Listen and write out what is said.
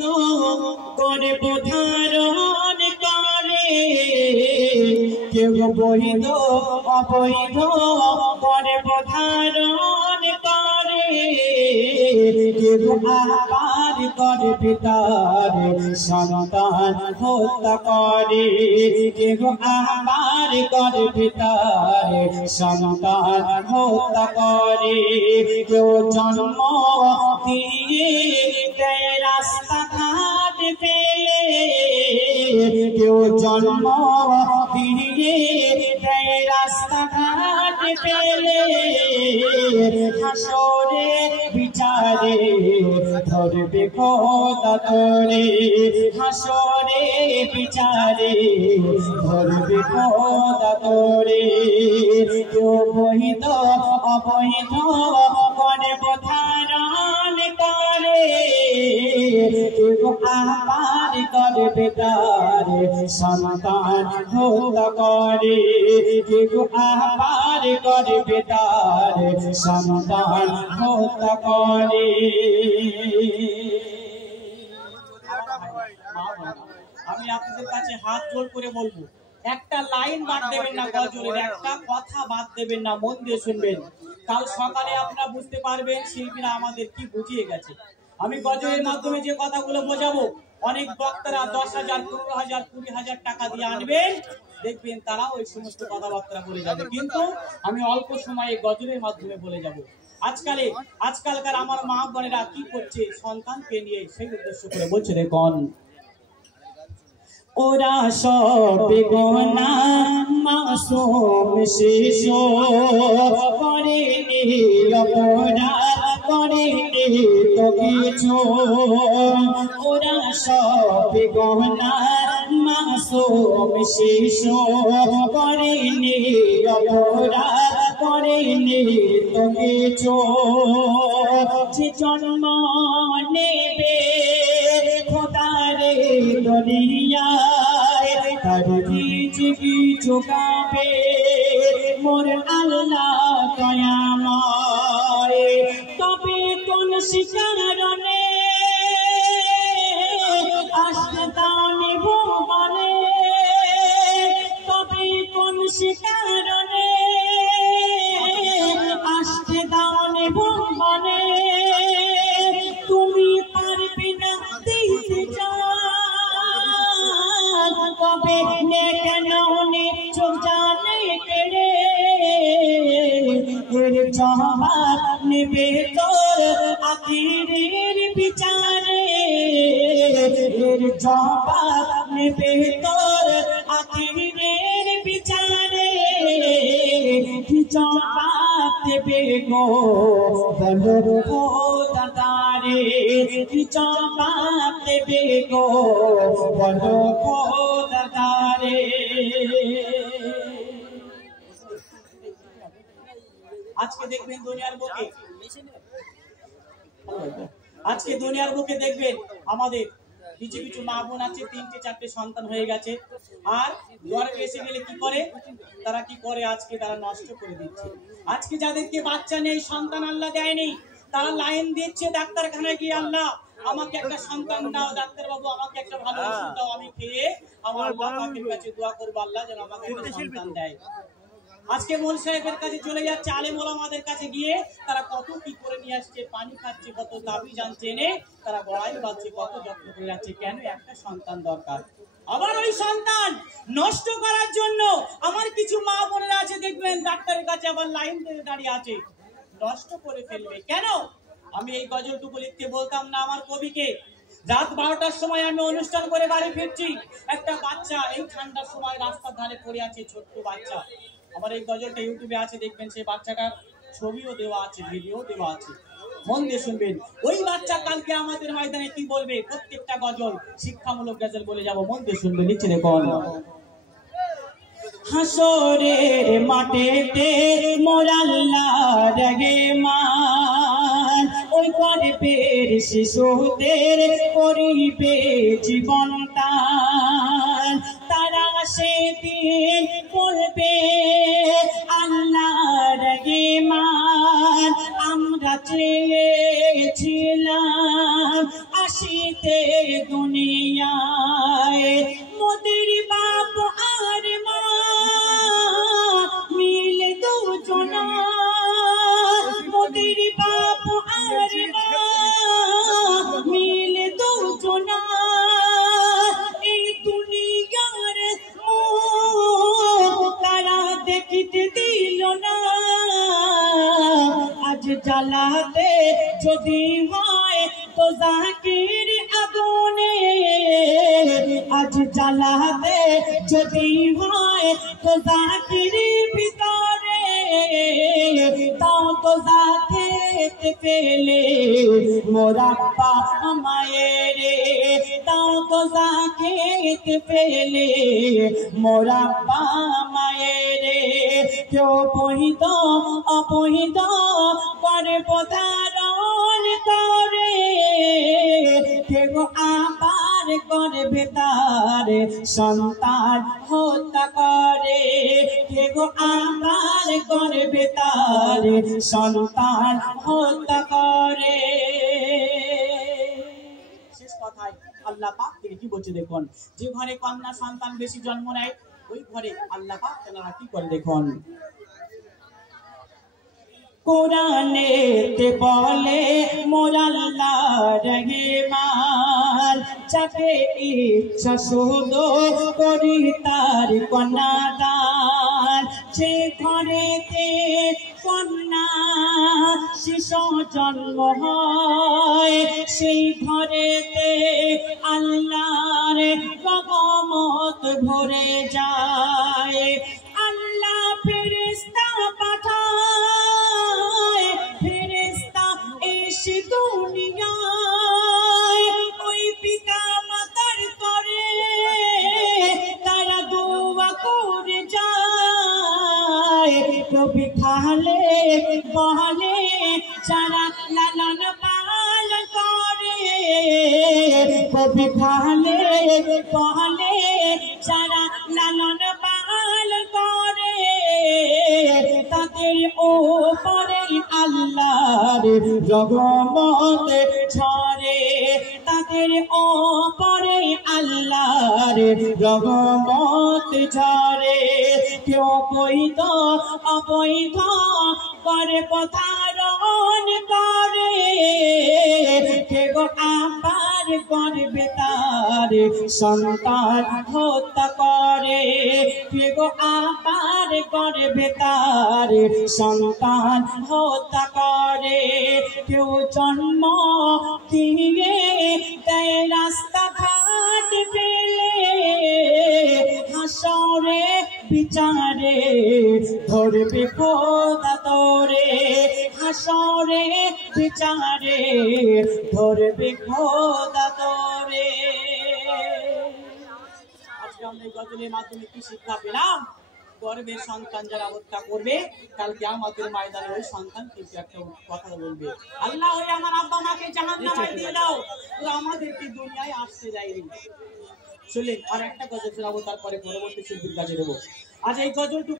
অবহিত গর্ব ধারণ করে, কেউ বহিত অবহিত গর্ব ধারণ করে, কেউ আবার গর্ভে তার সন্তান হত্যা করে, কেউ আবার গর্ভে তার সন্তান হত্যা করে, কেউ জন্ম দিয়ে দেয় রাস্তাঘাট ফেলে, কেউ জন্ম দিয়ে দেয় রাস্তাঘাট ফেলে, হাসরে বিচারে ধরবে খোদা তোরে, হাসরে বিচারে ধরবে খোদা তোরে, কেউ বহিত অবহিত গর্ব ধারণ করে, কেউ আবার গর্ভে তার সন্তান হত্যা করে, কেউ আবার গর্ভে তার সন্তান হত্যা করে। আমি আপনাদের কাছে হাত জোড় করে বলবো, একটা লাইন বাদ দেবেন না, গজলের একটা কথা বাদ দেবেন না, মন দিয়ে শুনবেন। কাল সকালে আপনারা বুঝতে পারবেন শিল্পীরা আমাদের কি বুঝিয়ে গেছে। আমি গজলের মাধ্যমে যে কথাগুলো বোঝাবো, অনেক বক্তারা 10,000, 15,000, 20,000 টাকা দিয়ে আনবেন, দেখবেন তারাও ওই সমস্ত কথাবার্তা বলে যাবে, কিন্তু আমি অল্প সময়ে গজলের মাধ্যমে বলে যাব। আজকালকার আমার মা বোনেরা কি করছে সন্তানকে নিয়ে, সেই উদ্দেশ্য করে বলছে, দেখুন ওরা সব গোনা মাসুম শিশু করেনি অপরাধ, করেনি তো কিছু, ওরা সব গোনা মাসুম শিশু করেনি অপরাধ, করেনি তো কিছু, যে জন্ম নেবে খোদারে দুনিয়ায় তার রিজকি জোগাবে মোর আল্লাহ দয়াময়, তবে কোন শিকারণে আসতে দাওনি ভুবনে, তবে কোন শিকারণে আসতে দাওনি ভুবনে, তুমি পারবে না দিতে চান, তবে কেন নিচ্ছ জানে কেড়ে, এর জবাব নেবে তোর আখিরের বিচারে, এর জবাব নেবে তোর আখিরের বিচারে, কি জবাব দেবে গো বলো খোদা তারে, কি জবাব দেবে গো বলো খোদা তারে। আজকে দেখবেন দুনিয়ার বুকে, আজকে দুনিয়ার বুকে দেখবেন আমাদের কিছু কিছু মা বোন আছে 3-4টে সন্তান হয়ে গেছে, আর ঘরে এসে গেলে কি করে তারা, কি করে আজকে তারা নষ্ট করে দিচ্ছে। আজকে যাদেরকে বাচ্চা নেই, সন্তান আল্লাহ দেয়নি, তারা লাইন দিচ্ছে ডাক্তারখানায় গিয়ে, আল্লাহ আমাকে একটা সন্তান দাও, ডাক্তার বাবু আমাকে একটা ভালো ওষুধ দাও, আমি খেয়ে আমার বাবার কাছে দোয়া করবো আল্লাহ যেন আমাকে একটা সন্তান দেয়। আজকে মোল সাহেবের কাছে চলে যাচ্ছে, আলেম ওলামাদের কাছে গিয়ে তারা কত কি করে নিয়ে আসছে, পানি খাচ্ছে, কত দাবি জানছে, এনে তারা গড়াই বাঁধছে, কত যত্ন করে যাচ্ছে, কেন একটা সন্তান দরকার। আবার ওই সন্তান নষ্ট করার জন্য আমার কিছু মা বোনেরা আছে দেখবেন ডাক্তারের কাছে আবার লাইন ধরে দাঁড়িয়ে আছে, নষ্ট করে ফেলবে কেন। আমি এই গজলটুকু লিখতে বলতাম না আমার কবিকে, রাত 12টার সময় আমি অনুষ্ঠান করে বাড়ি ফিরছি, একটা বাচ্চা এই ঠান্ডার সময় রাস্তার ধারে পড়ে আছে, ছোট্ট বাচ্চা। আমার এই গজলটা ইউটিউবে আছে, দেখবেন সেই বাচ্চাটার ছবিও দেওয়া আছে, ভিডিও দেওয়া আছে, মন দিয়ে শুনবেন। ওই বাচ্চা কালকে আমাদের ময়দানে কি বলবে, প্রত্যেকটা গজল শিক্ষামূলক গজল বলে যাব, মন দিয়ে শুনবেন। নিচে দেখুন, হাসরের মাঠেতে মোর আল্লাহ রহমান, ওই গর্ভের শিশুদের করিবে জীবন দান, তারা সেদিন বলবে আল্লাহ রহমান, আমরা চেয়েছিলাম আসিতে দুনিয়ায় মোদের বাপ আর মা মিলে দুজনা মোদের বাপ আর মা মিলে দুজনা এই দুনিয়ার মুখ তারা দেখিতে দিল না আজ জ্বালাতে যদি হয় তো জাকির আগুনে আজ জ্বালাতে যদি হয় তো জাকির ভিতরে তাও তো জাকেতে পেলে মোরা বাপ মায়ের তাও তো জাকেতে পেলে মোরা বাপ মায়ের কেউ বহিত অবহিত করে প্রতারণ করে কেউ আবার করে বেতার সন্তান হত্যা করে কেউ আবার করে বেতার সন্তান হত্যা করে। শেষ কথায় আল্লাহ পাক তিনি কি বলছে দেখুন, যে ঘরে কন্যা সন্তান বেশি জন্ম নেয় ওই ঘরে আল্লাহ পাক তেনারা কি করে দেখুন, কোরআনেতে বলে মোর আল্লাহ রহমান যাকে ইচ্ছা শুধু করি তার কন্যা দান। যে ঘরেতে কন্যা শিশু জন্ম হয় সেই ঘরেতে আল্লাহর রহমত ভরে যায়। আল্লাহ ফেরেশতা পাঠায় ফেরেশতা এসে দুনিয়ায় ওই পিতা মাতার করে তারা দোয়া করে যায়। কবি খালে বলে যারা লালন পালন করে কবি খালে বলে যারা লালন পালন করে তাদের ওপরে আল্লাহর রহমত ঝরে তাদের ওপরে আল্লাহর রহমত ঝরে। কেউ বৈধ অবৈধ করে প্রতারণ করে কেউ আবার করে বেতার সন্তান হত্যা করে কেউ আবার করে বেতার সন্তান হত্যা করে। কেউ জন্ম দিয়ে দেয় রাস্তা ঘাট পেলে হাসরে বিচারে ধরবে খোদা তোরে হাসরে বিচারে ধরবে খোদা তোরে। আজকে আমরা এই গজলের মাধ্যমে কি শিক্ষা পেলাম? গর্বের সন্তান যারা হত্যা করবে কাল কিয়ামতের ময়দানে ওই সন্তান কিন্তু একটা কথা বলবে, আল্লাহ ওই আমার আব্বা মাকে জাহান্নামে দিয়ে দাও, ওরা আমাদেরকে দুনিয়ায় আসতে দেয়নি। শুনলেন, আর একটা গজল শোনাবো, তারপরে পরবর্তী শিল্পীর কাছে দেবো। আজ এই গজলটুকু